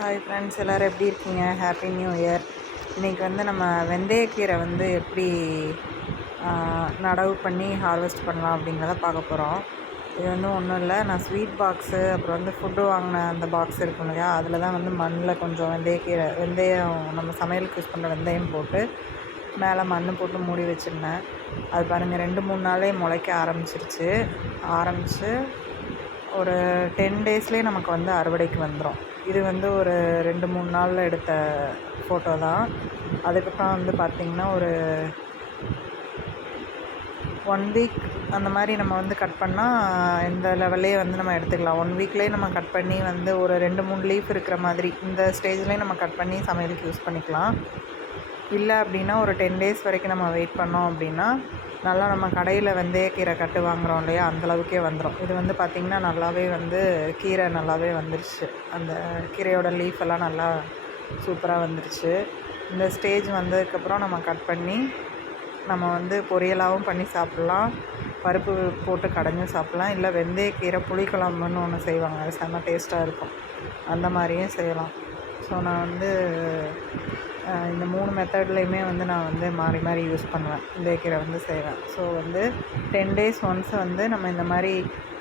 Hi friends, எல்லோரும் எப்படி இருக்கீங்க? Happy new year. இன்றைக்கி வந்து நம்ம வெந்தயக்கீரை வந்து எப்படி நடவு பண்ணி ஹார்வெஸ்ட் பண்ணலாம் அப்படிங்கிறத பார்க்க போகிறோம். இது வந்து ஒன்றும் இல்லை, நான் ஸ்வீட் பாக்ஸு அப்புறம் வந்து ஃபுட்டு வாங்கின அந்த பாக்ஸ் இருக்கும் இல்லையா, அதில் தான் வந்து மண்ணில் கொஞ்சம் வெந்தயம் நம்ம சமையலுக்கு யூஸ் பண்ணுற வெந்தயம் போட்டு மேலே மண் போட்டு மூடி வச்சுருந்தேன். அது பாருங்கள் 2-3 நாளே முளைக்க ஆரம்பித்து ஒரு 10 டேஸ்லேயே நமக்கு வந்து அறுவடைக்கு வந்துடும். இது வந்து ஒரு 2-3 நாளில் எடுத்த ஃபோட்டோ தான். அதுக்கப்புறம் வந்து பார்த்திங்கன்னா ஒரு 1 வீக் அந்த மாதிரி நம்ம வந்து கட் பண்ணால் இந்த லெவல்லே வந்து நம்ம எடுத்துக்கலாம். 1 வீக்லேயே நம்ம கட் பண்ணி வந்து ஒரு 2-3 லீஃப் இருக்கிற மாதிரி இந்த ஸ்டேஜ்லேயே நம்ம கட் பண்ணி சமையலுக்கு யூஸ் பண்ணிக்கலாம். இல்லை அப்படின்னா ஒரு 10 டேஸ் வரைக்கும் நம்ம வெயிட் பண்ணோம் அப்படின்னா நல்லா நம்ம கடையில் வெந்தயக்கீரை கட்டு வாங்குகிறோம் இல்லையா, அந்தளவுக்கே வந்துடும். இது வந்து பார்த்திங்கன்னா நல்லாவே வந்து கீரை நல்லாவே வந்துருச்சு. அந்த கீரையோட லீஃப் எல்லாம் நல்லா சூப்பராக வந்துருச்சு. இந்த ஸ்டேஜ் வந்ததுக்கப்புறம் நம்ம கட் பண்ணி நம்ம வந்து பொரியலாகவும் பண்ணி சாப்பிட்லாம், பருப்பு போட்டு கடைஞ்சும் சாப்பிட்லாம். இல்லை வெந்தயக்கீரை புளிக்குழம்புன்னு ஒன்று செய்வாங்க, அது செம்ம டேஸ்ட்டாக இருக்கும், அந்த மாதிரியும் செய்யலாம். ஸோ நான் வந்து இந்த 3 மெத்தட்லேயுமே வந்து நான் வந்து மாறி மாறி யூஸ் பண்ணுவேன், வெந்தயக்கீரை வந்து செய்வேன். ஸோ வந்து 10 டேஸ் ஒன்ஸ் வந்து நம்ம இந்த மாதிரி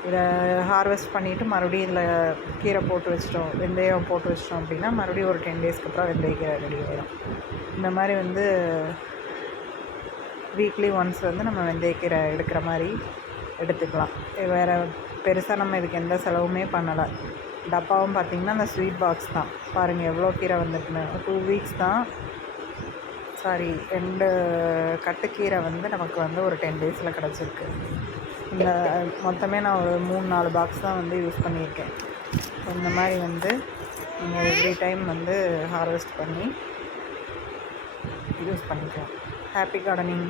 இதை ஹார்வெஸ்ட் பண்ணிவிட்டு மறுபடியும் இதில் கீரை போட்டு வச்சிட்டோம், வெந்தயம் போட்டு வச்சிட்டோம் அப்படின்னா மறுபடியும் ஒரு 10 டேஸ்க்கு அப்புறம் வெந்தயக்கீரை ரெடி ஆகிடும். இந்த மாதிரி வந்து வீக்லி ஒன்ஸ் வந்து நம்ம வெந்தயக்கீரை எடுக்கிற மாதிரி எடுத்துக்கலாம். வேறு பெருசாக நம்ம இதுக்கு எந்த செலவுமே பண்ணலை. டப்பாவும் பார்த்திங்கன்னா அந்த ஸ்வீட் பாக்ஸ் தான். பாருங்கள் எவ்வளோ கீரை வந்துருக்குன்னு. 2 வீக்ஸ் தான், சாரி 2 கட்டுக்கீரை வந்து நமக்கு வந்து ஒரு 10 டேஸில் கிடச்சிருக்கு. இந்த மொத்தமே நான் ஒரு 3-4 பாக்ஸ் தான் வந்து யூஸ் பண்ணியிருக்கேன். இந்த மாதிரி வந்து நீங்கள் எவ்ரி டைம் வந்து ஹார்வெஸ்ட் பண்ணி யூஸ் பண்ணிக்கலாம். Happy gardening.